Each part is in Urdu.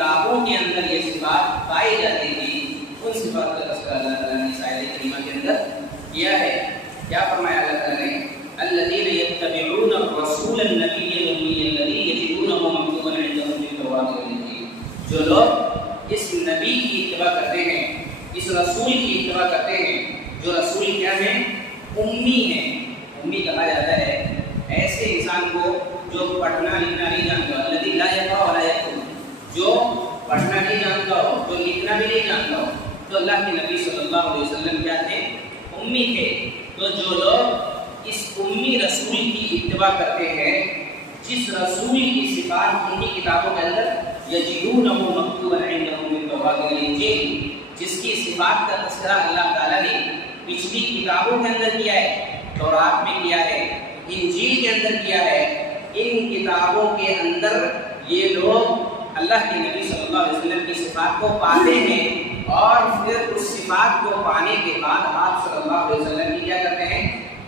کتابوں کے اندر یہ صفات پائی جاتی تھی ان صفات کا تذکرہ اللہ تعالیٰ نے اس آیت کریمہ کے اندر کیا ہے۔ کیا فرمایا اللہ تعالیٰ نے؟ الذین یتبعون الرسول النبی الأمی الذی یجدونہ مکتوبا عندہم فی التوراۃ والانجیل، جو لوگ اس نبی کی اتباع کرتے ہیں، اس رسول کی اتباع کرتے ہیں، جو رسول کیا ہیں؟ امی ہیں۔ امی کہا جاتا ہے ایسے انسان کو جو پڑھنا لکھنا نہیں جانتا، الذی لا یقرأ ولا یکتب، جو پڑھنا نہیں جانتا ہو، جو لکھنا بھی نہیں جانتا ہو۔ تو اللہ کے نبی صلی اللہ علیہ وسلم کیا تھے؟ امی تھے۔ تو جو لوگ اس امی رسول کی اتباع کرتے ہیں، جس رسول کی صفات ان کی کتابوں کے اندر یجدونہ مکتوبا عندہم فی التوراۃ والانجیل، جس کی صفات کا تذکرہ اللہ تعالیٰ نے پچھلی کتابوں کے اندر کیا ہے، تورات میں کیا ہے، انجیل کے اندر کیا ہے، ان کتابوں کے اندر یہ لوگ اللہ کے نبی صلی اللہ علیہ وسلم کی صفات کو پاتے ہیں، اور پھر اس صفات کو پانے کے بعد آپ صلی اللہ علیہ وسلم کی کیا کرتے ہیں؟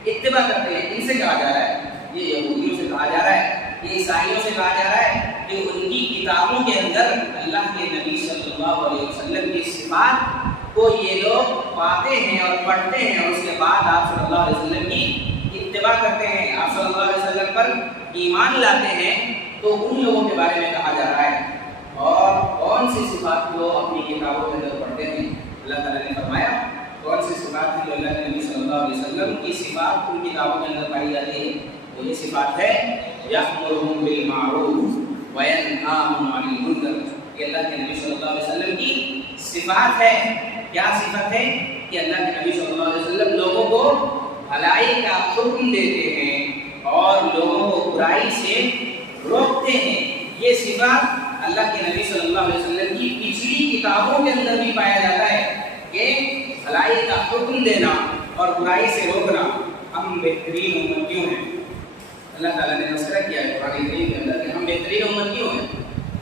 اتباع کرتے ہیں۔ ان سے کہا جا رہا ہے، یہ یہودیوں سے کہا جا رہا ہے، یہ عیسائیوں سے کہا جا رہا ہے کہ ان کی کتابوں کے اندر اللہ کے نبی صلی اللہ علیہ وسلم کی صفات کو یہ لوگ پاتے ہیں اور پڑھتے ہیں، اور اس کے بعد آپ صلی اللہ علیہ وسلم کی اتباع کرتے ہیں، آپ صلی اللہ علیہ وسلم پر ایمان لاتے ہیں۔ تو ان لوگوں کے بارے میں کہا جا رہا ہے۔ اور کون سی صفات کو اپنی کتابوں کے اندر پڑھتے ہیں؟ اللہ تعالیٰ نے فرمایا کون سی صفات ہیں جو اللہ کے نبی صلی اللہ علیہ وسلم کی صفات ان کتابوں کے اندر پائی جاتی ہے؟ وہ یہ صفات ہے یأمرهم بالمعروف وینہاہم عن المنکر۔ یہ اللہ کے نبی صلی اللہ علیہ وسلم کی صفات ہے۔ کیا صفت ہے؟ کہ اللہ کے نبی صلی اللہ علیہ وسلم لوگوں کو بھلائی کا حکم دیتے ہیں اور لوگوں کو برائی سے روکتے ہیں۔ یہ صفات اللہ کے نبی صلی اللہ علیہ وسلم کی پچھلی کتابوں کے اندر بھی پایا جاتا ہے کہ بھلائی کا حکم دینا اور برائی سے روکنا۔ ہم بہترین امت کیوں ہیں؟ اللہ تعالیٰ نے تذکرہ کیا ہے قرآن کریم کے اندر کہ ہم بہترین امت کیوں ہیں؟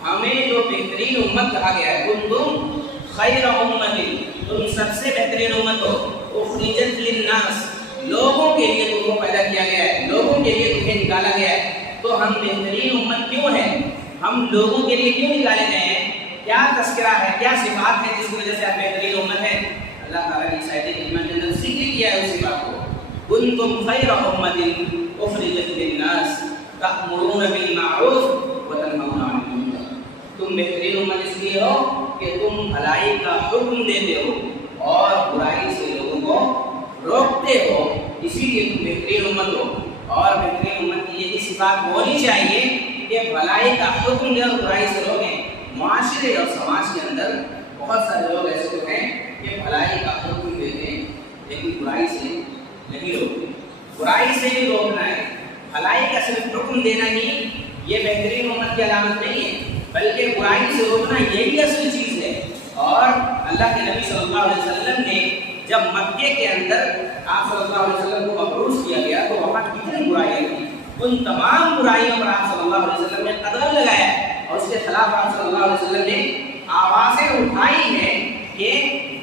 ہمیں جو بہترین امت کہا گیا ہے، کنتم خیر امت، تم سب سے بہترین امت ہو، اخرجت للناس، لوگوں کے لیے تم کو پیدا کیا گیا ہے، لوگوں کے لیے تمہیں نکالا گیا ہے۔ تو ہم بہترین امت کیوں ہیں؟ ہم لوگوں کے لیے کیوں نکالے گئے ہیں؟ کیا تذکرہ ہے، کیا صفات ہے جس کی وجہ سے آپ بہترین امت ہے؟ اللہ تعالیٰ نے اس آیت کریمہ کے اندر ذکر کیا ہے اس صفات کو، کنتم خیر امت اخرجت للناس تأمرون بالمعروف وتنہون عن المنکر۔ تم بہترین امت اس لیے ہو کہ تم بھلائی کا حکم دیتے ہو اور برائی سے لوگوں کو روکتے ہو، اسی لیے تم بہترین امت ہو۔ اور بہترین امت کی یہ صفات ہونی چاہیے کہ بھلائی کا حکم دے اور برائی سے روکیں۔ معاشرے اور سماج کے اندر بہت سارے لوگ ایسے ہوتے ہیں کہ بھلائی کا حکم دیتے ہیں لیکن برائی سے نہیں روکتے۔ برائی سے بھی روکنا ہے، بھلائی کا صرف حکم دینا ہی یہ بہترین امت کی علامت نہیں ہے، بلکہ برائی سے روکنا یہی اصل چیز ہے۔ اور اللہ کے نبی صلی اللہ علیہ وسلم نے جب مکے کے اندر آپ صلی اللہ علیہ وسلم کو مبعوث کیا گیا تو وہاں کتنی برائیاں تھیں، ان تمام برائیوں پر آپ صلی اللہ علیہ وسلم نے قدم لگایا اور اس کے خلاف آپ صلی اللہ علیہ وسلم نے آوازیں اٹھائی ہیں کہ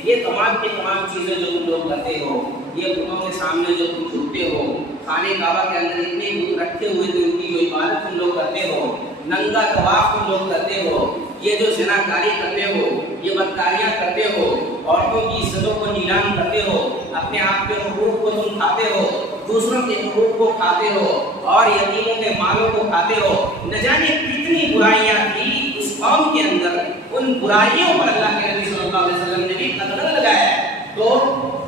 یہ تمام کی تمام چیزیں جو تم لوگ کرتے ہو، یہ بتوں کے سامنے جو تم جھکتے ہو، خانے کعبہ کے اندر اتنے بت رکھے ہوئے تھے ان کی جو عبادت تم لوگ کرتے ہو، ننگا طواف تم لوگ کرتے ہو، یہ جو زناکاری کرتے ہو، یہ بدکاریاں کرتے ہو، عورتوں کی عزتوں کو نیلام کرتے ہو، اپنے آپ کے حقوق کو تم کھاتے ہو، دوسروں کے حقوق کو کھاتے ہو اور یتیموں کے مالوں کو کھاتے ہو، نہ جانے کتنی برائیاں تھی اس قوم کے اندر۔ ان برائیوں پر اللہ کے نبی صلی اللہ علیہ وسلم نے بھی قدم لگایا ہے۔ تو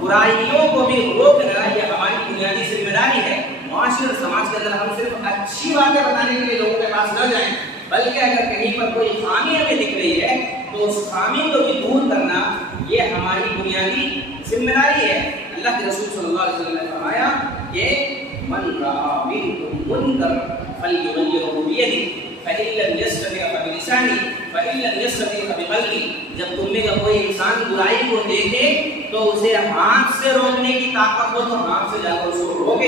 برائیوں کو بھی روکنا یہ ہماری بنیادی ذمہ داری ہے۔ معاشرے اور سماج کے اندر ہم صرف اچھی باتیں بتانے کے لیے لوگوں کے پاس نہ جائیں، بلکہ اگر کہیں پر کوئی خامی ہمیں دکھ رہی ہے تو اس خامی کو بھی دور کرنا یہ ہماری بنیادی ذمہ داری ہے۔ اللہ کے رسول صلی اللہ علیہ وسلم نے فرمایا کہ من رأى منکم منکرا فلیغیرہ بیدہ فإن لم يستطع فبلسانہ فإن لم يستطع فبقلبہ۔ جب تم میں کا کوئی انسان برائی کو دیکھے تو اسے ہاتھ سے روکنے کی طاقت ہو تو ہاتھ سے جا کر اس کو روکے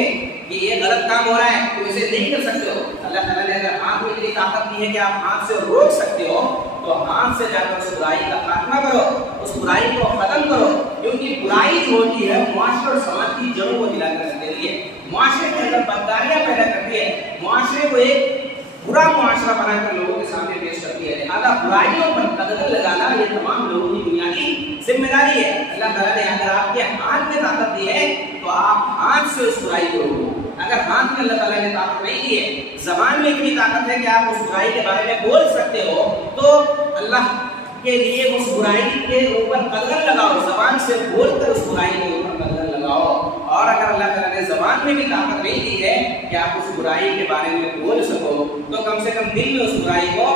کہ یہ غلط کام ہو رہا ہے، تم اسے نہیں کر سکتے ہو۔ اللہ تعالیٰ نے اگر ہاتھ میں اتنی طاقت دی ہے کہ آپ ہاتھ سے روک سکتے ہو تو ہاتھ سے جا کر اس برائی کا خاتمہ کرو، اس برائی کو ختم کرو، کیونکہ برائی جو ہوتی ہے معاشرے اور سماج کی جڑوں کو ہلا کر رکھ دیتی ہے، معاشرے کے اندر بدکاریاں پیدا کرتی ہے، معاشرے کو ایک برا معاشرہ بنا کر لوگوں کے سامنے پیش کرتی ہے. لہٰذا برائیوں پر قدغن لگانا یہ تمام لوگوں کی بنیادی ذمہ داری ہے. اللہ تعالیٰ نے اگر آپ کے ہاتھ میں طاقت دی ہے تو آپ ہاتھ سے اس برائی کو روکو. اگر ہاتھ میں اللہ تعالیٰ نے طاقت نہیں دی ہے، زبان میں اتنی طاقت ہے کہ آپ اس برائی کے بارے میں بول سکتے ہو، تو اللہ کے لیے اس برائی کے اوپر قدغن لگاؤ، زبان سے بول کر اس برائی کے اوپر قدغن لگاؤ. اور اگر اللہ تعالیٰ نے زبان میں بھی طاقت نہیں دی ہے کہ آپ اس برائی کے بارے میں بول سکو، تو کم سے کم دل میں اس برائی کو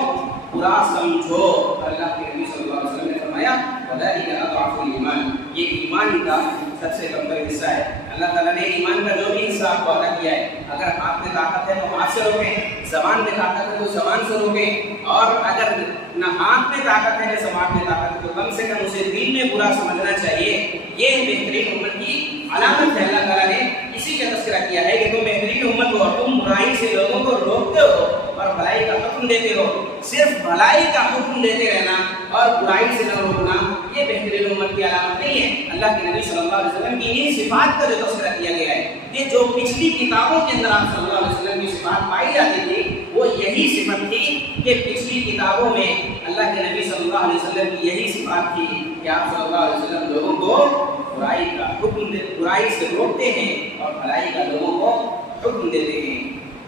برا سمجھو. اللہ کے نبی صلی اللہ علیہ وسلم نے فرمایا وَذَلِكَ أَضْعَفُ الْإِيمَانِ، یہ ایمان کا سب سے کمتر حصہ ہے. اللہ تعالیٰ نے ایمان کا جو بھی حصہ آپ کو عطا کیا ہے، اگر ہاتھ میں طاقت ہے تو ہاتھ سے روکیں، زبان میں طاقت ہے تو زبان سے روکیں، اور اگر نہ ہاتھ میں طاقت ہے نہ زبان میں طاقت ہے تو کم سے کم اسے دل میں برا سمجھنا چاہیے. یہ بہترین امت کی علامت ہے. اللہ تعالیٰ نے اسی کا تذکرہ کیا ہے کہ تم بہترین امت ہو اور تم برائی سے لوگوں کو روکتے ہو اور بھلائی کا حکم دیتے ہو. صرف بھلائی کا حکم دیتے رہنا اور برائی سے نہ روکنا یہ بہترین امت کی علامت نہیں ہے. اللہ کے نبی صلی اللہ علیہ وسلم کی ان صفات کا جو تذکرہ کیا گیا ہے، یہ جو پچھلی کتابوں کے اندر آپ صلی اللہ علیہ وسلم کی صفات پائی جاتی تھی، وہ یہی صفت تھی کہ پچھلی کتابوں میں اللہ کے نبی صلی اللہ علیہ وسلم کی یہی صفات تھی کہ آپ صلی اللہ علیہ وسلم لوگوں کو برائی کا حکم برائی سے روکتے ہیں اور بھلائی کا لوگوں کو حکم دیتے ہیں.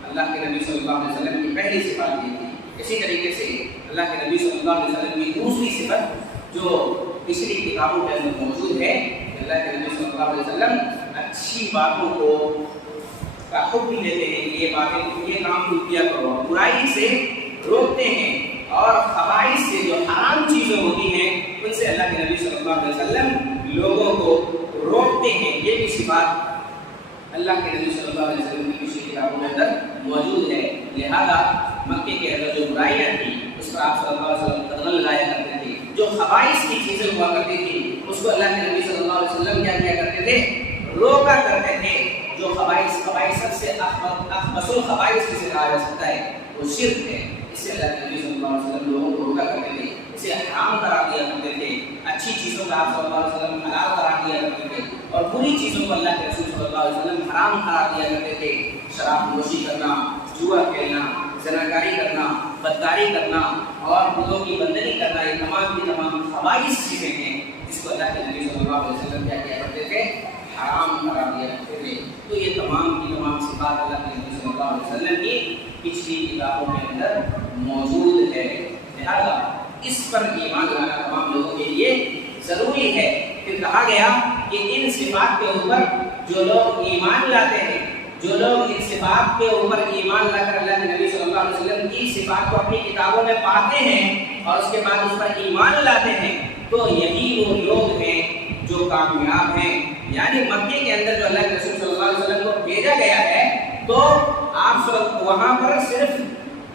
اللہ کے نبی صلی اللہ علیہ وسلم کی پہلی صفات یہ تھی. اسی طریقے سے اللہ کے نبی صلی اللہ علیہ وسلم کی دوسری صفت جو پچھلی کتابوں کے اندر موجود ہے، اللہ کے نبی صلی اللہ علیہ وسلم اچھی باتوں کو کا حکم دیتے ہیں کہ یہ باتیں یہ کام تم کیا کرو، برائی سے روکتے ہیں، اور خبائث سے جو حرام چیزیں ہوتی ہیں ان سے اللہ کے نبی صلی اللہ علیہ وسلم لوگوں کو روکتے ہیں. یہ بھی صفات اللہ کے نبی صلی اللہ علیہ وسلم کی پچھلی کتابوں کے اندر موجود ہے. لہذا مکے کے اندر جو برائیاں تھیں اس پر آپ صلی اللہ علیہ وسلم قدغن لگایا کرتے تھے. جو خبائث کی چیزیں ہوا کرتی تھی اس کو اللہ کے نبی صلی اللہ علیہ وسلم کیا کیا کرتے تھے؟ روکا کرتے تھے. جو خبائث سب سے اخبث الخبائث جسے کہا جا سکتا ہے وہ شرک ہے. اس سے اللہ کے نبی صلی اللہ علیہ وسلم لوگوں کو روکا کرتے تھے، اسے حرام قرار دیا کرتے تھے. اچھی چیزوں کا آپ صلی اللہ علیہ وسلم حلال قرار دیا کرتے تھے اور بری چیزوں کو اللہ کے رسول صلی اللہ علیہ وسلم حرام قرار دیا کرتے تھے. شراب نوشی کرنا، جوا کھیلنا، زناکاری کرنا، بدکاری کرنا اور بتوں کی بندگی کرنا، یہ تمام کی تمام خبائث چیزیں ہیں جس کو اللہ کے نبی صلی اللہ علیہ وسلم کیا کیا کرتے تھے؟ حرام قرار دیا کرتے تھے. تو یہ تمام کی تمام صفات اللہ کے نبی صلی اللہ علیہ وسلم کی پچھلی کتابوں کے اندر موجود ہے. لہذا اس پر ایمان لانا تمام لوگوں کے لیے ضروری ہے. پھر کہا گیا کہ ان صفات کے اوپر جو لوگ ایمان لاتے ہیں، جو لوگ ان صفات کے اوپر ایمان لا کر اللہ کے نبی صلی اللہ علیہ وسلم کی صفات کو اپنی کتابوں میں پاتے ہیں اور اس کے بعد اس پر ایمان لاتے ہیں، تو یہی وہ لوگ ہیں جو کامیاب ہیں. یعنی مکے کے اندر جو اللہ کے رسول صلی اللہ علیہ وسلم کو بھیجا گیا ہے تو آپ وہاں پر صرف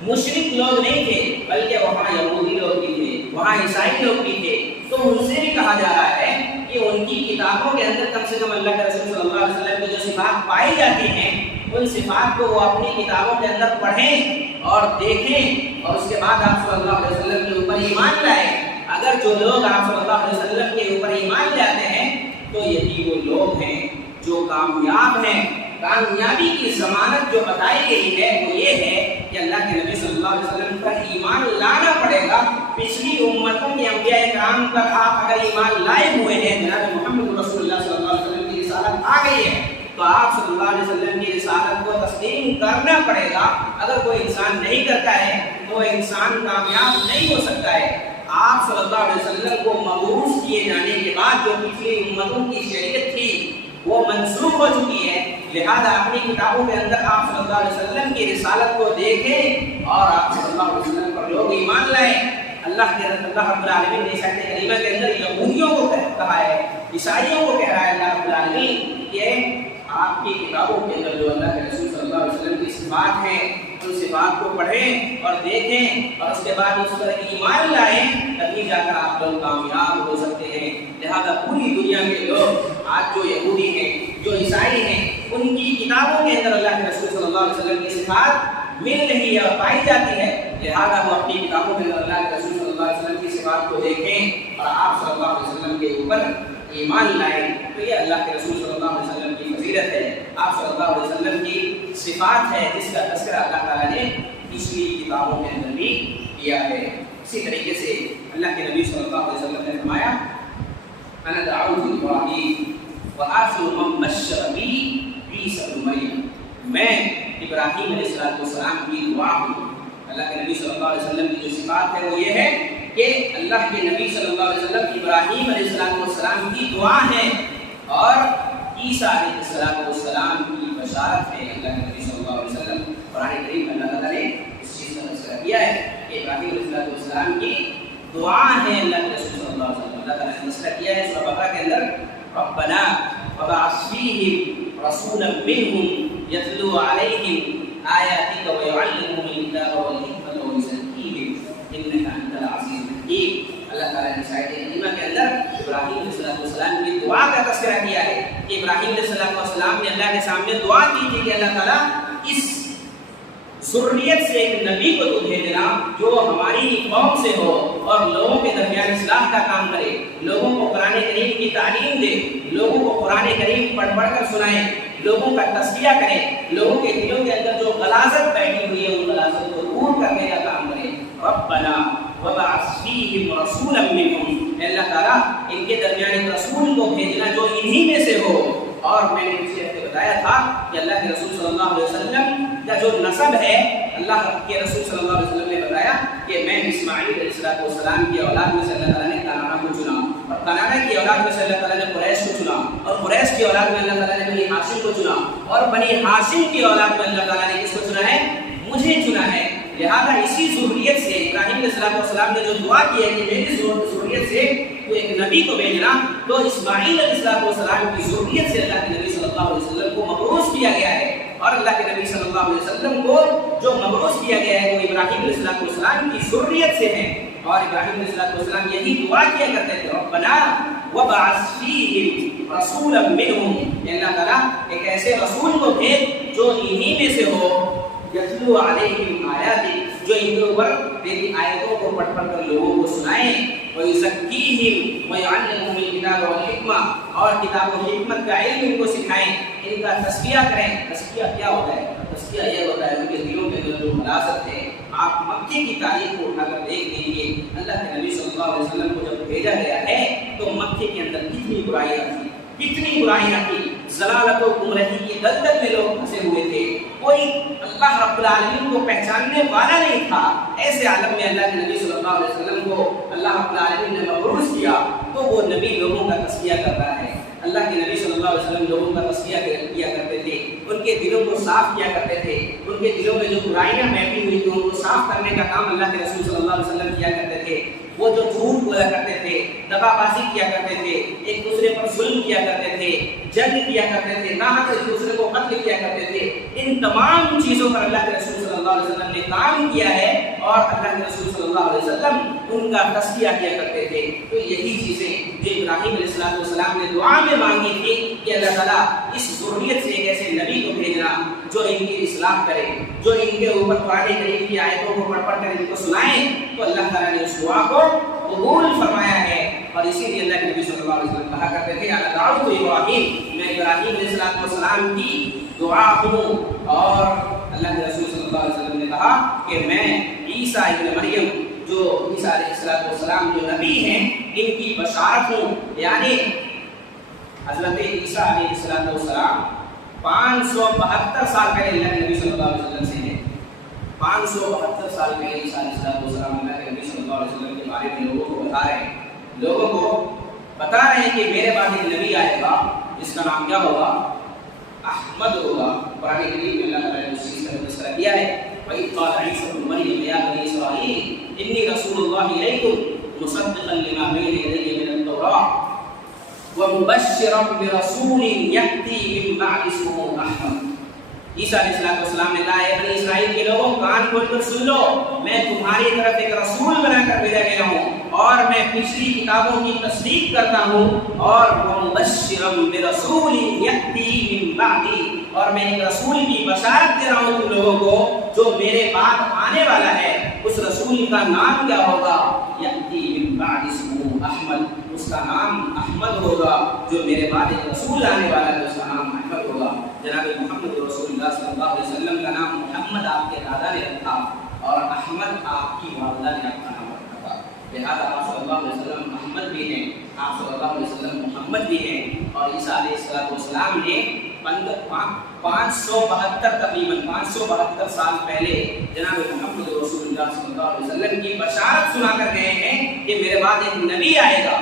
مشرک لوگ نہیں تھے بلکہ وہاں یہودی لوگ بھی تھے، وہاں عیسائی لوگ بھی تھے. تو ان سے بھی کہا جا رہا ہے کہ ان کی کتابوں کے اندر کم سے کم اللہ کے رسول صلی اللہ علیہ وسلم کی جو صفات پائی جاتی ہیں ان صفات کو وہ اپنی کتابوں کے اندر پڑھیں اور دیکھیں اور اس کے بعد آپ صلی اللہ علیہ وسلم کے اوپر ایمان لائیں. اگر جو لوگ آپ صلی اللہ علیہ وسلم کے اوپر ایمان لاتے ہیں تو یہی وہ لوگ ہیں جو کامیاب ہیں. کامیابی کی ضمانت جو بتائی گئی ہے وہ یہ ہے کہ اللہ کے نبی صلی اللہ علیہ وسلم پر ایمان لانا پڑے گا. پچھلی امتوں کے انبیاء کرام پر آپ اگر ایمان لائے ہوئے ہیں، جناب محمد رسول اللہ صلی اللہ علیہ وسلم کی رسالت آ گئی ہے تو آپ صلی اللہ علیہ وسلم کی رسالت کو تسلیم کرنا پڑے گا. اگر کوئی انسان نہیں کرتا ہے تو وہ انسان کامیاب نہیں ہو سکتا ہے. آپ صلی اللہ علیہ وسلم کو مبعوث کیے جانے کے بعد جو پچھلی امتوں کی شریعت تھی وہ منسوخ ہو چکی ہے. لہذا اپنی کتابوں کے اندر آپ صلی اللہ علیہ وسلم کی رسالت کو دیکھیں اور آپ صلی اللہ علیہ وسلم پر لوگ ایمان لائیں. اللہ رب العالمین نے آیت کریمہ کے اندر یہودیوں کو کہا ہے، عیسائیوں کو کہہ رہا ہے اللہ رب العالمین کہ آپ کی کتابوں کے اندر جو اللہ کے رسول صلی اللہ علیہ وسلم کی صفات ہیں ان صفات کو پڑھیں اور دیکھیں اور اس کے بعد اس پر ایمان لائیں، تبھی جا کر آپ لوگ کامیاب ہو سکتے ہیں. لہذا پوری دنیا کے لوگ آج جو یہودی ہیں، جو عیسائی ہیں، ان کی کتابوں کے اندر اللہ کے رسول صلی اللہ علیہ وسلم کی صفات مل رہی ہے اور پائی جاتی ہے. لہذا وہ اپنی کتابوں کے اندر اللہ کے رسول صلی اللہ علیہ وسلم کی صفات کو دیکھیں اور آپ صلی اللہ علیہ وسلم کے اوپر ایمان لائیں. تو یہ اللہ کے رسول صلی اللہ علیہ وسلم کی فضیلت ہے. آپ صلی اللہ علیہ وسلم کی صفات ہے جس کا تذکرہ اللہ تعالیٰ نے پچھلی کتابوں کے اندر بھی کیا ہے۔ اسی طریقے سے اللہ کے نبی صلی اللہ علیہ وسلم نے فرمایا انا دعوت ابراہیم وآخر من بشر بی عیسی ابن مریم، میں ابراہیم علیہ السلام کی دعا ہوں۔ اللہ کے نبی صلی اللہ علیہ وسلم کی جو صفات ہے وہ یہ ہے کہ اللہ کے نبی صلی اللہ علیہ وسلم ابراہیم علیہ السلام کی دعا ہے اور عیسیٰ علیہ السلام کی بشارت ہے۔ اللہ کے نبی صلی اللہ علیہ وسلم قرآن کریم میں اللہ تعالیٰ نے اس چیز کا تذکرہ کیا ہے کہ ابراہیم علیہ السلام کی دعا ہے اللہ کے رسول صلی اللہ علیہ وسلم۔ اللہ تعالیٰ نے تذکرہ کیا ہے سورہ بقرہ کے اندر ربنا وبعث فیہم رسولا منہم یتلو علیہم آیاتک ویعلمہم الکتاب والحکمۃ ویزکیہم انک انت العزیز الحکیم۔ اللہ تعالیٰ نے آیت کریمہ کے اندر ابراہیم علیہ السلام کی دعا کا تذکرہ کیا ہے کہ ابراہیم علیہ السلام نے اللہ کے سامنے دعا کی تھی کہ اللہ تعالیٰ اس ذریت سے ایک نبی کو تو بھیجنا جو ہماری قوم سے ہو اور لوگوں کے درمیان اصلاح کا کام کرے، لوگوں کو قرآن کریم کی تعلیم دے، لوگوں کو قرآن کریم پڑھ پڑھ کر سنائے، لوگوں کا تزکیہ کرے، لوگوں کے دلوں کے اندر جو غلاظت بیٹھی ہوئی ہے ان غلاظت کو دور کرنے کا کام کرے۔ ربنا وبعث فیہم رسولا منہم، اللہ تعالیٰ ان کے درمیان ایک رسول کو بھیجنا جو انہی میں سے ہو۔ اور میں نے پچھلے ہفتے بتایا تھا کہ اللہ کے رسول صلی اللہ علیہ وسلم کا جو نسب ہے، اللہ کے رسول صلی اللہ علیہ وسلم نے بتایا کہ میں اسماعیل علیہ السلام کی اولاد میں سے اللہ تعالیٰ نے کنعانہ کو چنا، اور کنعانہ کی اولاد میں سے اللہ تعالیٰ نے قریش کو چنا، اور قریش کی اولاد میں اللہ تعالیٰ نے بنی ہاشم کو چنا، اور بنی ہاشم کی اولاد میں اللہ تعالیٰ نے کس کو چنا ہے؟ مجھے چنا ہے۔ لہذا اسی ذریت سے ابراہیم علیہ السلام نے جو دعا کی ہے کہ میری ذریت سے تو ایک نبی کو بھیجنا، تو اسماعیل علیہ السلام کی ذریت سے اللہ کے نبی صلی اللہ علیہ وسلم کو مبعوث کیا گیا ہے۔ اور اللہ کے نبی صلی اللہ علیہ وسلم کو جو مبعوث کیا گیا ہے وہ ابراہیم علیہ السلام کی ذریت سے ہے۔ اور ابراہیم علیہ السلام یہی دعا کیا کرتے تھے ربنا وبعث فیہم رسولا منہم، اللہ تعالیٰ ایک ایسے رسول کو بھیج جو انہی میں سے ہو، یتلو علیہم آیاتک، جو ان کے اوپر تیری آیتوں کو پڑھ پڑھ کر لوگوں کو سنائیں، ویزکیہم ویعلمہم الکتاب والحکمہ، اور کتاب و حکمت کا علم ان کو سکھائیں، ان کا تزکیہ کریں۔ تزکیہ کیا ہوتا ہے؟ تزکیہ یہ ہوتا ہے ان کے دلوں کے اندر جو غلاظت ہے۔ آپ مکے کی تاریخ کو اٹھا کر دیکھ لیجیے، اللہ کے نبی صلی اللہ علیہ وسلم کو جب بھیجا گیا ہے تو مکے کے اندر کتنی برائیاں تھیں، کتنی برائیاں تھیں، ضلالت و گمراہی کی دلدل میں لوگ پھنسے ہوئے تھے، کوئی اللہ رب العالمین کو پہچاننے والا نہیں تھا۔ ایسے عالم میں اللہ کے نبی صلی اللہ علیہ وسلم کو اللہ رب العالمین نے مبعوث کیا تو وہ نبی لوگوں کا تزکیہ کر رہا ہے۔ اللہ کے نبی صلی اللہ علیہ وسلم لوگوں کا تزکیہ کیا کرتے تھے، ان کے دلوں کو صاف کیا کرتے تھے، ان کے دلوں میں جو برائیاں بیٹھی ہوئی تھیں ان کو صاف کرنے کا کام اللہ کے رسول صلی اللہ علیہ وسلم کیا کرتے تھے۔ وہ جو جھوٹ بولا کرتے تھے، دغا بازی کیا کرتے تھے، ایک دوسرے پر ظلم کیا کرتے تھے، جنگ کیا کرتے تھے، ناحق ایک دوسرے کو قتل کیا کرتے تھے، ان تمام چیزوں پر اللہ کے رسول صلی اللہ علیہ وسلم نے کام کیا ہے اور اللہ کے رسول صلی اللہ علیہ وسلم ان کا تزکیہ کیا کرتے تھے۔ تو یہی چیزیں جو ابراہیم علیہ السلام نے دعا میں مانگی تھی کہ اللہ تعالیٰ اس ذریت سے ایک ایسے نبی کو بھیجنا جو ان کی اصلاح کرے، جو ان کے اوپر قرآن کریم کی آیتوں کو پڑھ پڑھ کر ان کو سنائے، تو اللہ تعالیٰ نے اس دعا کو قبول فرمایا ہے۔ اور اسی لیے اللہ کے نبی صلی اللہ علیہ وسلم کہا کرتے تھے انا دعوت ابراہیم، میں ابراہیم علیہ السلام کی دعا ہوں۔ اور اللہ کے رسول صلی اللہ علیہ وسلم نے کہا کہ میں عیسیٰ ابن مریم جو عیسیٰ علیہ السلام جو نبی ہیں ان کی بشارت ہوں۔ یعنی حضرت عیسیٰ علیہ السلام 572 سال پہلے اللہ کے نبی صلی اللہ علیہ وسلم سے ہیں۔ 572 سال پہلے عیسیٰ علیہ السلام اللہ کے نبی صلی اللہ علیہ وسلم کے بارے میں لوگوں کو بتا رہے ہیں، لوگوں کو بتا رہے ہیں کہ میرے بعد ایک نبی آئے گا جس کا نام کیا ہوگا؟ احمد ہوگا۔ قرآن کریم میں اللہ تعالیٰ نے اس چیز کا تذکرہ کیا ہے، وَإِذْ قَالَ عِيسَىٰ ابْنُ مَرْيَمَ يَا بَنِي إِسْرَائِيلَ إِنِّي رَسُولُ اللَّهِ إِلَيْكُمْ مُصَدِّقًا لِمَا بَيْنَ يَدَيَّ مِنَ التَّوْرَاةِ وَمُبَشِّرًا بِرَسُولٍ يَأْتِي مِن بَعْدِي اسْمُهُ أَحْمَدُ۔ عیسیٰ علیہ السلام نے کہا، اے بنی اسرائیل کے لوگوں کان کھول کر سن لو، میں تمہاری طرف ایک رسول بنا کر بھیجا گیا ہوں اور میں پچھلی کتابوں کی تصدیق کرتا ہوں، اور وَمُبَشِّرًا بِرَسُولٍ يَأْتِي مِن بَعْدِي، اور میں ایک رسول کی بشارت دے رہا ہوں تم لوگوں کو جو میرے بعد آنے والا ہے۔ اس رسول کا نام کیا ہوگا؟ یأتی من بعد اسمہ احمد، اس کا نام احمد ہوگا۔ جو میرے بعد ایک رسول آنے والا ہے اس کا نام احمد ہوگا۔ جناب محمد رسول اللہ صلی اللہ علیہ وسلم کا نام محمد آپ کے دادا نے رکھا، اور احمد آپ کی والدہ نے آپ کا نام رکھا تھا، لہٰذا آپ صلی اللہ علیہ وسلم احمد بھی ہیں، آپ صلی اللہ علیہ وسلم محمد بھی ہیں، اور عیسیٰ علیہ السلام نے 572 تقریباً 572 سال پہلے جناب محمد رسول اللہ صلی اللہ علیہ وسلم کی بشارت سنا کر گئے ہیں کہ میرے بعد ایک نبی آئے گا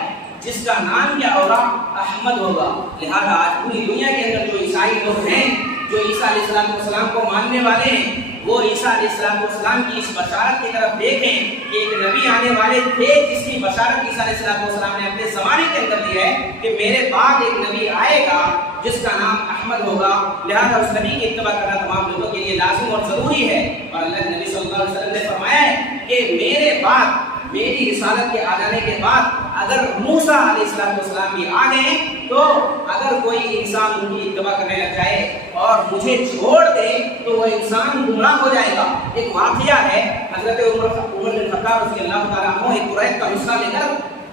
جس کا نام کیا ہوگا؟ احمد ہوگا۔ لہذا آج پوری دنیا کے اندر جو عیسائی لوگ ہیں، جو عیسیٰ علیہ السلام کو ماننے والے ہیں، وہ عیسیٰ علیہ السلام کی اس بشارت کی طرف دیکھیں کہ ایک نبی آنے والے تھے جس کی بشارت عیسیٰ علیہ السلام نے اپنے زمانے کے اندر دی ہے کہ میرے بعد ایک نبی آئے گا جس کا نام احمد ہوگا۔ لہذا اس نبی کی اتباع کرنا تمام لوگوں کے لیے لازم اور ضروری ہے، اور اللہ کے نبی صلی اللہ علیہ وسلم نے فرمایا ہے کہ میرے بعد، میری رسالت کے آ جانے کے بعد اگر موسیٰ علیہ السلام بھی آ گئے تو اگر کوئی انسان ان کی اتباع کرنے لگ جائے اور مجھے چھوڑ دے تو وہ انسان گمراہ ہو جائے گا۔ ایک واقعہ ہے، حضرت عمر بن خطاب رضی اللہ تعالیٰ عنہ ایک قریش کا حصہ لے کر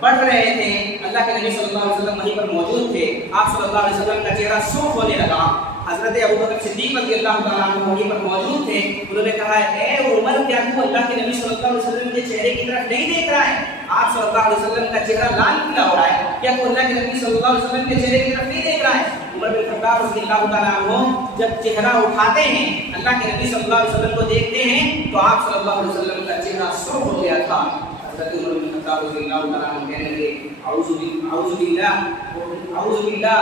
بڑھ رہے تھے، اللہ کے نبی صلی اللہ علیہ وسلم وہیں پر موجود تھے، آپ صلی اللہ علیہ وسلم کا چہرہ سرخ ہونے لگا، حضرت ابوبکر صدیق رضی اللہ تعالیٰ عنہ وہیں پر موجود تھے، انہوں نے کہا اے عمر کیا تو اللہ کے نبی صلی اللہ علیہ وسلم کے چہرے کی طرف نہیں دیکھ رہا ہے؟ آپ صلی اللہ علیہ وسلم کا چہرہ لال پیلا ہو رہا ہے، کیا تو اللہ کے نبی صلی اللہ علیہ وسلم کے چہرے کی طرف نہیں دیکھ رہا ہے؟ عمر بن خطاب رضی اللہ تعالیٰ عنہ جب چہرہ اٹھاتے ہیں اللہ کے نبی صلی اللہ علیہ وسلم کو دیکھتے ہیں تو آپ صلی اللہ علیہ وسلم کا چہرہ سرخ ہو گیا تھا۔ حضرت عمر بن خطاب رضی اللہ تعالیٰ عنہ کہنے لگے اعوذ باللہ ومن غضب اللہ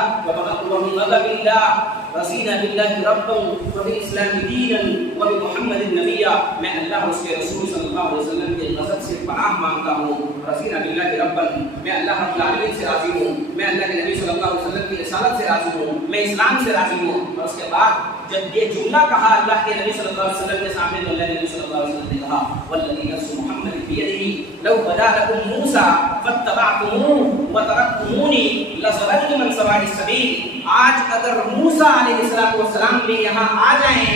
رضینا باللہ ربا وبالاسلام دینا وبمحمد نبیا، میں اللہ اور اس کے رسول صلی اللہ علیہ وسلم کے غضب سے پناہ مانگتا ہوں، رضینا باللہ ربا، میں اللہ رب العالمین سے راضی ہوں، میں اللہ کے نبی صلی اللہ علیہ وسلم کی رسالت سے راضی ہوں، میں اسلام سے راضی ہوں۔ اور اس کے بعد جب یہ جملہ کہا اللہ کے نبی صلی اللہ علیہ وسلم کے سامنے تو اللہ کے نبی صلی اللہ علیہ وسلم نے کہا والذی نفس محمد بیدہ لو بدا لکم موسیٰ فاتبعتموہ وترکتمونی لضللتم عن سواء السبیل، آج اگر موسیٰ علیہ السلام بھی یہاں آ جائیں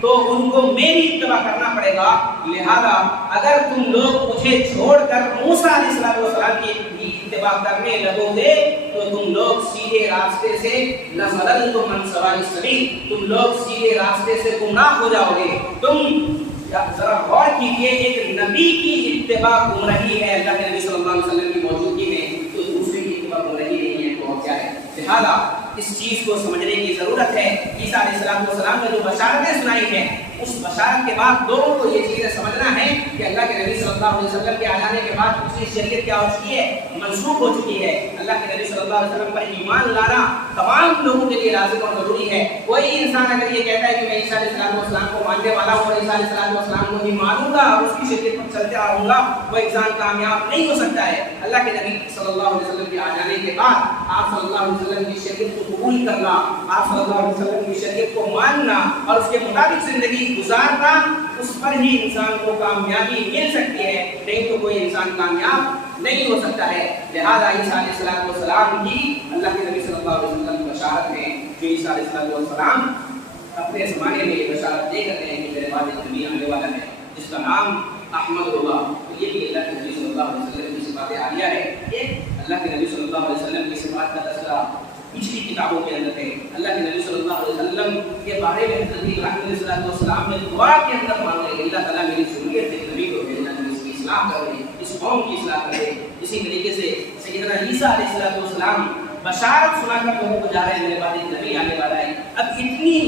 تو ان کو میری اتباع کرنا پڑے گا، لہذا اگر تم لوگ مجھے چھوڑ کر موسیٰ علیہ السلام کی اتباع کرنے لگو گے تو تم لوگ سیدھے راستے سے لضللتم عن سواء السبیل، تم لوگ سیدھے راستے سے گمراہ ہو جاؤ گے۔ تم ذرا غور کیجیے، ایک نبی کی اتباع گمراہی ہے اللہ کے نبی صلی اللہ علیہ وسلم کی موجودگی میں، تو دوسرے کی اتباع گمراہی نہیں ہے تو اور کیا ہے؟ لہذا اس چیز کو سمجھنے کی ضرورت ہے۔ عیسیٰ علیہ السلام نے جو بشارتیں سنائی ہیں اس بشارت کے بعد لوگوں کو یہ چیزیں سمجھنا ہے کہ اللہ کے نبی صلی اللہ علیہ وسلم کے آ جانے کے بعد دوسری شریعت کیا ہو چکی ہے؟ منسوخ ہو چکی ہے۔ اللہ کے نبی صلی اللہ علیہ وسلم پر ایمان لانا تمام لوگوں کے لیے لازم اور ضروری ہے۔ کوئی انسان اگر یہ کہتا ہے کہ میں عیسیٰ علیہ السلام کو ماننے والا ہوں اور عیسیٰ علیہ السلام کو ہی مانوں گا اور اس کی شریعت پر چلتے رہوں گا، وہ انسان کامیاب نہیں ہو سکتا ہے۔ اللہ کے نبی صلی اللہ علیہ وسلم کے آ جانے کے بعد آپ صلی اللہ علیہ وسلم کی شریعت کو قبول کرنا، آپ صلی اللہ علیہ وسلم کی شریعت کو ماننا اور اس کے مطابق زندگی گزارنا، اس پر ہی انسان کو کامیابی مل سکتی ہے، نہیں تو کوئی انسان کامیاب نہیں ہو سکتا ہے۔ لہذا عیسیٰ علیہ السلام کی اللہ کے نبی صلی اللہ علیہ وسلم کی بشارت ہے، جو عیسیٰ علیہ السلام اپنے زمانے میں یہ بشارت دے کرتے ہیں کہ میرے بعد ایک نبی آنے والا ہے جس کا نام احمد ہوگا۔ تو یہ بھی اللہ کے نبی صلی اللہ علیہ وسلم کی صفات عالیہ ہے۔ ایک اللہ کے نبی صلی اللہ علیہ وسلم کی صفات کا تذکرہ پچھلی کتابوں کے اندر ہے۔ اللہ کے نبی صلی اللہ علیہ وسلم کے بارے میں حضرت ابراہیم علیہ السلام نے دعا کے اندر مانگا کہ اللہ تعالیٰ میری ضروریت ایک نبی کو بھیجنا ہے، اس کی اصلاح کرے، اس قوم کی اصلاح کرے۔ اسی طریقے سے سیدنا عیسیٰ علیہ السلام بشارت سنا کر لوگوں کو جا رہے ہیں میرے بعد ایک نبی آنے والا ہے۔ اب اتنی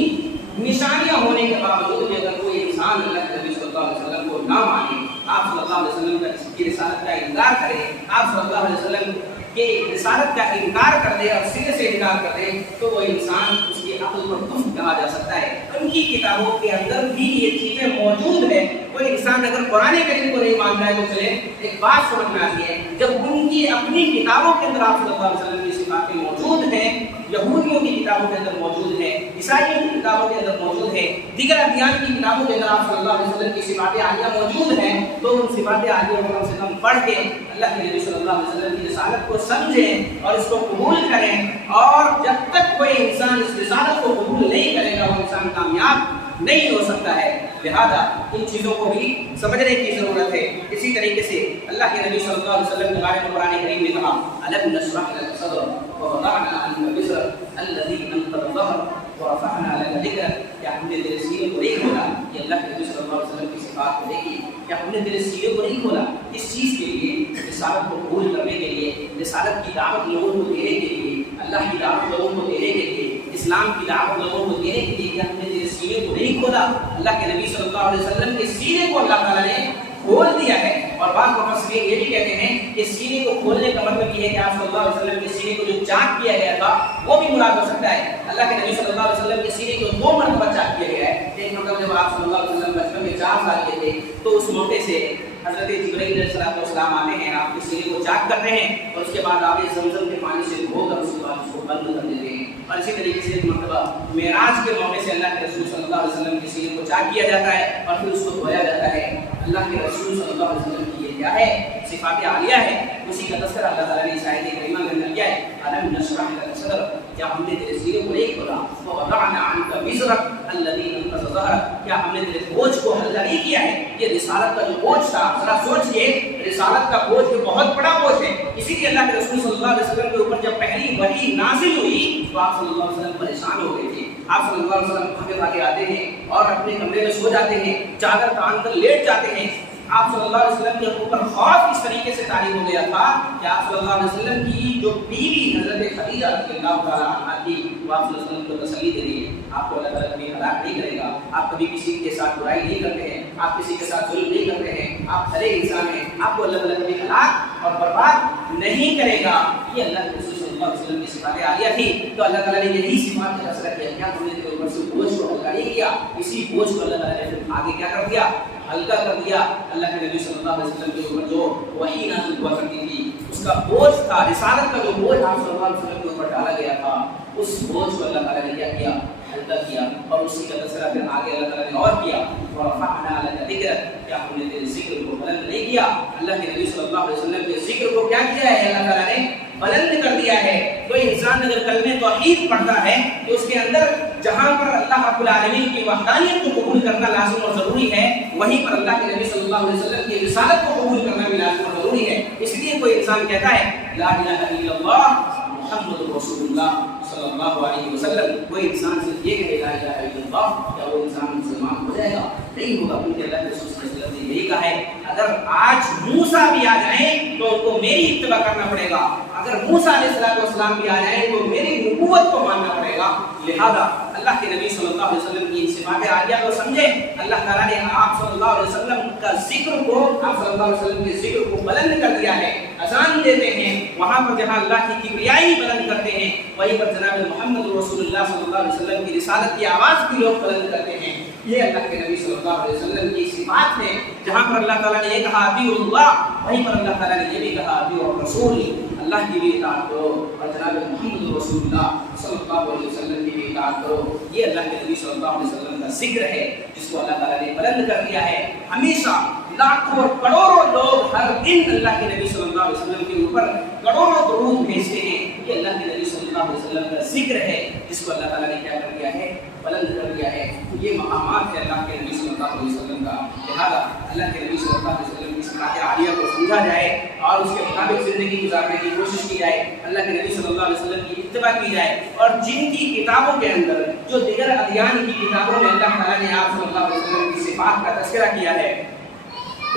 نشانیاں ہونے کے باوجود بھی اگر کوئی انسان اللہ کے نبی صلی اللہ علیہ وسلم کو نہ مانے، آپ صلی اللہ علیہ وسلم کی رسالت کا انکار کرے، آپ صلی اللہ علیہ وسلم کہ رسالت کا انکار کر دے اور سرے سے انکار کر دے، تو وہ انسان اس کی عقل پر کفر کہا جا سکتا ہے۔ ان کی کتابوں کے اندر بھی یہ چیزیں موجود ہیں۔ کوئی انسان اگر قرآن کریم کو نہیں مان رہا ہے تو چلے ایک بات سمجھنا آتی ہے، جب ان کی اپنی کتابوں کے اندر آپ صلی اللہ علیہ وسلم کی صفاتیں موجود ہیں، یہودیوں کی کتابوں کے اندر موجود ہے، عیسائیوں کی کتابوں کے اندر موجود ہے، دیگر ادیان کی کتابوں کے اندر آپ صلی اللہ علیہ وسلم کی صفات عالیہ موجود ہیں، تو ان صفات عالیہ کو کم سے کم پڑھ کے اللہ کے نبی صلی اللہ علیہ وسلم کی رسالت کو سمجھیں اور اس کو قبول کریں، اور جب تک کوئی انسان اس رسالت کو قبول نہیں کرے گا وہ انسان کامیاب نہیں ہو سکتا ہے۔ لہذا ان چیزوں کو بھی سمجھنے کی ضرورت ہے۔ اسی طریقے سے اللہ کے نبی صلی اللہ علیہ وسلم کے بارے میں قرآن کریم نے کہا أَلَمْ نَشْرَحْ لَكَ صَدْرَكَ وَوَضَعْنَا عَنكَ وِزْرَكَ الَّذِي أَنقَضَ ظَهْرَكَ وَرَفَعْنَا لَكَ ذِكْرَكَ، کہ ہم نے تیرے سینے کو نہیں کھولا۔ یہ اللہ کے نبی صلی اللہ علیہ وسلم کی صفات کو دیکھی. کیا ہم نے تیرے سینے کو نہیں کھولا اس چیز کے لیے، رسالت کو قبول کرنے کے لیے، رسالت کی دعوت لوگوں کو دینے کے لیے، اللہ کی دعوت لوگوں کو دینے کے لیے، اسلام کی دعوت لوگوں کو دینے کے لیے؟ کیا ہم نے تیرے سینے کو نہیں کھولا؟ اللہ کے نبی صلی اللہ علیہ وسلم کے سینے کو اللہ تعالیٰ نے کھول دیا ہے. اور بعض مفسرین یہ بھی کہتے ہیں کہ سینے کو کھولنے کا مطلب یہ ہے کہ آپ صلی اللہ علیہ وسلم کے سینے کو جو چاک کیا گیا تھا وہ بھی مراد ہو سکتا ہے. اللہ کے نبی صلی اللہ علیہ وسلم کے سینے کو 2 مرتبہ چاک کیا گیا ہے. ایک مرتبہ جب آپ صلی اللہ علیہ وسلم بچپن میں 4 سال کے تھے تو اس موقع سے حضرت جبرائیل علیہ السلام آتے ہیں، آپ کے سینے کو چاک کرتے ہیں اور اس کے بعد آپ زمزم کے پانی سے دھو کر اس کے بعد اس کو بند کر دیتے ہیں. اور اسی طریقے سے ایک مرتبہ معراج کے موقع سے اللہ کے رسول صلی اللہ علیہ وسلم کے سینے کو چاک کیا جاتا ہے اور پھر اس کو دھویا جاتا ہے. اللہ کے رسول صلی اللہ علیہ وسلم کی یہ کیا ہے؟ صفات عالیہ ہے. اسی کا تذکرہ اللہ تعالیٰ نے اس آیت کریمہ میں اندر کیا ہے. الم نشرح لک صدرک، کیا ہم نے تیرے سینے کو نہیں کھولا؟ ووضعنا عنک وزرک الذی انقض ظہرک، کیا ہم نے تیرے بوجھ کو ہلکا نہیں کیا ہے؟ یہ رسالت کا جو بوجھ تھا، ذرا سوچئے، رسالت کا بوجھ جو بہت بڑا بوجھ ہے. اسی لیے اللہ کے رسول صلی اللہ علیہ وسلم کے اوپر جب پہلی وحی نازل ہوئی تو آپ صلی اللہ علیہ وسلم پریشان ہو گئے تھے. آپ صلی اللہ علیہ وسلم بھاگے بھاگے آتے ہیں اور اپنے کمرے میں سو جاتے ہیں، چادر تان کر لیٹ جاتے ہیں. آپ صلی اللہ علیہ وسلم کے اوپر خوف اس طریقے سے طاری ہو گیا تھا کہ آپ صلی اللہ علیہ وسلم کی جو بیوی حضرت خدیجہ رضی اللہ تعالیٰ عنہا تھی وہ آپ صلی اللہ علیہ وسلم کو تسلی دے رہی ہے، آپ کو اللہ تعالیٰ کبھی ہلاک نہیں کرے گا، آپ کبھی کسی کے ساتھ برائی نہیں کرتے ہیں، آپ کسی کے ساتھ ظلم نہیں کرتے ہیں، آپ بھلے انسان ہیں، آپ کو اللہ تعالیٰ کبھی ہلاک اور برباد نہیں کرے گا. یہ اللہ کے رسول صلی اللہ علیہ وسلم کی صفات عالیہ تھی. تو اللہ تعالیٰ نے یہی صفات کا تذکرہ کیا. کیا ہم نے تیرے اوپر سے بوجھ کو ہلکا نہیں کیا؟ اسی بوجھ کو اللہ تعالیٰ نے پھر آگے کیا کر دیا؟ ہلکا کر دیا. اللہ کے نبی صلی اللہ علیہ وسلم کے اوپر جو وحی نازل ہوا کرتی تھی اس کا بوجھ تھا، رسالت کا جو بوجھ آپ صلی اللہ علیہ وسلم کے اوپر ڈالا گیا تھا، اس بوجھ کو اللہ تعالیٰ نے کیا کیا؟ ہلکا کیا. اور اسی کا تذکرہ پھر آگے اللہ تعالیٰ نے اور کیا. ورفعنا لك ذکرک، کیا ہم نے تیرے ذکر کو بلند نہیں کیا؟ اللہ کے نبی صلی اللہ علیہ وسلم کے ذکر کو کیا کیا ہے؟ اللہ تعالیٰ نے بلند کر دیا ہے. کوئی انسان اگر کلمہ توحید پڑھتا ہے تو اس کے اندر جہاں پر اللہ رب العالمین کی وحدانیت کو قبول کرنا لازم اور ضروری ہے، وہیں پر اللہ کے نبی صلی اللہ علیہ وسلم کی رسالت کو قبول کرنا بھی لازم اور ضروری ہے. اس لیے کوئی انسان کہتا ہے لا الہ الا اللہ محمد رسول اللہ صلی اللہ علیہ وسلم، کوئی انسان صرف یہ کہے لا الہ الا اللہ، کیا وہ انسان مسلمان ہو جائے گا؟ نہیں ہوگا، کیونکہ اللہ کے رسول صلی اللہ علیہ وسلم نے یہی کہا ہے اگر آج موسیٰ بھی آ جائیں تو ان کو میری اتباع کرنا پڑے گا، اگر موسیٰ علیہ السلام بھی آ جائیں تو میری نبوت کو ماننا پڑے گا. لہذا اللہ کے نبی صلی اللہ علیہ وسلم کی صفات عالیہ کو سمجھیں. اللہ تعالیٰ نے آپ صلی اللہ علیہ وسلم کا ذکر کو، آپ صلی اللہ علیہ وسلم کے ذکر کو بلند کر دیا ہے. اذان دیتے ہیں وہاں پر جہاں اللہ کی کبریائی بلند کرتے ہیں، وہیں پر جناب محمد رسول اللہ صلی اللہ علیہ وسلم کی رسالت کی آواز بھی لوگ بلند کرتے ہیں. یہ اللہ کے نبی صلی اللہ علیہ وسلم کی صفات ہے. جہاں پر اللہ تعالیٰ نے یہ کہا اطیعوا اللہ، وہیں پر اللہ تعالیٰ نے یہ بھی کہا اطیعوا الرسول، اللہ کی بھی اطاعت کرو اور جناب محمد رسول اللہ صلی اللہ علیہ وسلم کی بھی اطاعت کرو. یہ اللہ کے نبی صلی اللہ علیہ وسلم کا ذکر ہے جس کو اللہ تعالیٰ نے بلند کر دیا ہے. ہمیشہ لاکھوں کروڑوں لوگ ہر دن اللہ کے نبی صلی اللہ علیہ وسلم کے اوپر کروڑوں درود بھیجتے ہیں. یہ اللہ کے نبی صلی اللہ علیہ وسلم کا ذکر ہے جس کو اللہ تعالیٰ نے کیا کر دیا ہے؟ بلند کر دیا ہے. یہ مقامات ہے اللہ کے نبی صلی اللہ علیہ وسلم کا. لہذا اللہ کے نبی صلی اللہ علیہ وسلم کی صفات عالیہ کو سمجھا جائے اور اس کے مطابق زندگی گزارنے کی کوشش کی جائے. اللہ کے نبی صلی اللہ علیہ وسلم کی اتباع کی جائے اور جن کی کتابوں کے اندر، جو دیگر ادیان کی کتابوں میں اللہ تعالیٰ نے آپ صلی اللہ علیہ وسلم کی صفات کا تذکرہ کیا ہے،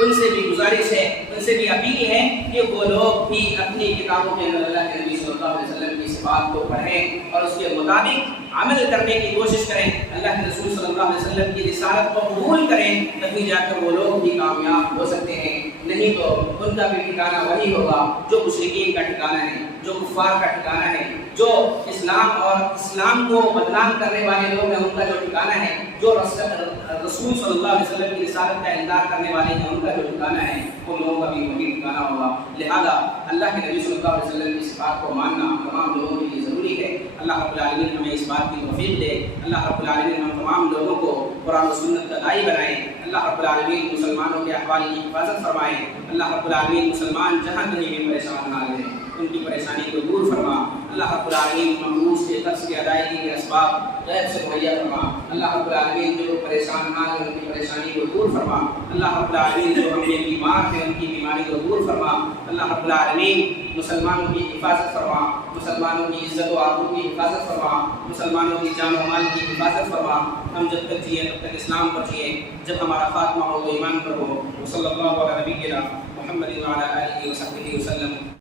ان سے بھی گزارش ہے، ان سے بھی اپیل ہے کہ وہ لوگ بھی اپنی کتابوں کے اندر اللہ کے نبی صلی اللہ علیہ وسلم کی صفات کو پڑھیں اور اس کے مطابق عمل کرنے کی کوشش کریں. اللہ کے رسول صلی اللہ علیہ وسلم کی رسالت کو قبول کریں، تبھی جا کر وہ لوگ بھی کامیاب ہو سکتے ہیں. نہیں تو ان کا بھی ٹھکانہ وہی ہوگا جو مشرکین کا ٹھکانہ ہے، جو کفار کا ٹھکانہ ہے، جو اسلام اور اسلام کو بدنام کرنے والے لوگ ہیں ان کا جو ٹھکانہ ہے، جو رسول صلی اللہ علیہ وسلم کی رسالت کا انکار کرنے والے ہیں ان کا جو ٹھکانہ ہے، ان لوگوں کا بھی وہی ٹھکانہ ہوگا. لہذا اللہ کے نبی صلی اللہ علیہ وسلم کی صفات کو ماننا تمام لوگوں کے لیے ضروری ہے. اللہ رب العالمین ہمیں اس بات کی توفیق دے. اللہ رب العالمین ہم تمام لوگوں کو قرآن و سنت کا داعی بنائے. اللہ رب العالمین مسلمانوں کے احوال کی حفاظت فرمائے. اللہ رب العالمین مسلمان جہاں کہیں بھی پریشان حال ہیں ان کی پریشانی کو دور فرما. اللہ رب العالمین مقروض کے قرض کی ادائیگی کے اسباب غیب سے مہیا فرما. اللہ رب العالمین جو پریشان حال ہیں ان کی پریشانی کو دور فرما. اللہ رب العالمین جو ہم بیمار ہیں ان کی بیماری کو دور فرما. اللہ رب العالمین مسلمانوں کی حفاظت فرما, مسلمانوں کی عزت و آبرو کی حفاظت فرما, مسلمانوں کی جان و مال کی حفاظت فرما. ہم جب تک جئیں تب تک اسلام پر جئیں, جب ہمارا خاتمہ ہو تو ایمان پر ہو. صلی اللہ علیہ نبینا محمد وعلی آلہ وصحبہ وسلم.